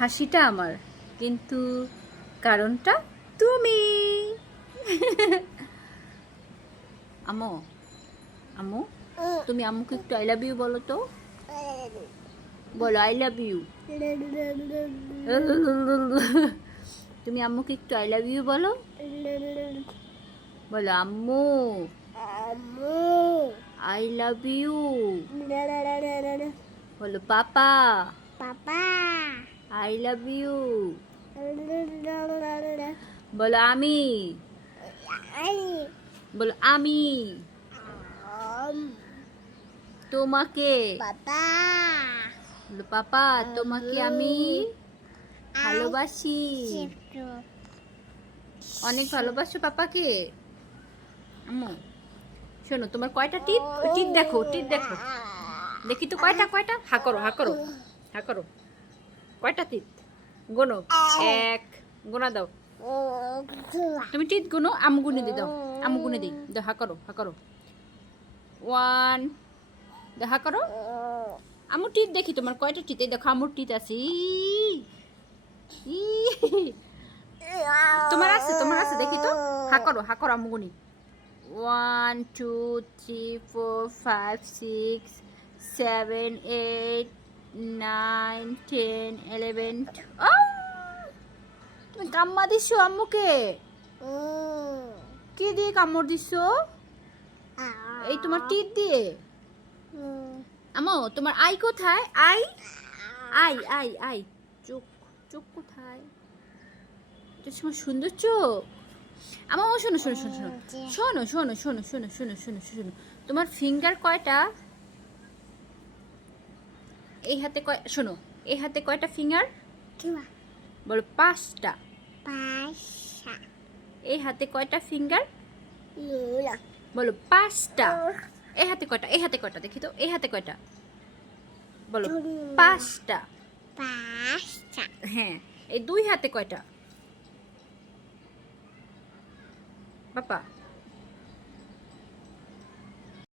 হাসিটা আমার, কিন্তু কারণটা তুমি। আম্মু, আম্মু, তুমি আম্মুকে একটু আই লাভ ইউ বলো তো। বলো আই লাভ ইউ। তুমি আম্মুকে একটু আই লাভ ইউ বলো। বলো আম্মু আই লাভ ইউ। বলো পাপা আই লাভ ইউ। বলো আমি। বলো আমি তোমাকে। বলো পাপা তোমাকে আমি ভালোবাসি। অনেক ভালোবাসো পাপাকে। আম্মু শোনো, তোমার কয়টা টিপ? টিপ দেখো, টিপ দেখো, দেখি তো কয়টা কয়টা। হা করো, হা করো, হা করো। কয়টা টিপ গোনো? এক, গোনা দাও। তুমি টিপ গুনো, আম্মু গুনে দি দাও। আম্মু গুনে দিই দাও। হা করো, হা করো। ওয়ান, দেখা করো। আম্মু টিপ দেখি তোমার কয়টা টিপ। দেখো আম্মুর টিপ আছে। তোমার আছে, তোমার আছে দেখি তো। হা করো, হা করো, আম্মু গুনি। 1 2 3 4 5 6 7 8 9 10 11। তুমি কাম্মা দিছো আম্মুকে? কি দিয়ে কামড় দিছো? এই তোমার টিপ দিয়ে? আম্মু তোমার আই কোথায়? আই আই আই আই চোখ, চোখ কোথায়? এটা তোমার সুন্দর চোখ। আম্মু শোনো শোনো শোনো শোনো শোনো শোনো শোনো শোনো শোনো শোনো। তোমার ফিঙ্গার কয়টা? এই হাতে কয়? শোনো, এই হাতে কয়টা ফিঙ্গার? বলো পাঁচটা। এই হাতে কয়টা ফিঙ্গার? বলো পাঁচটা। এই হাতে কয়টা? এই হাতে কয়টা দেখি তো। এই হাতে কয়টা? বলো পাঁচটা। হ্যাঁ, এই দুই হাতে কয়টা? পাপা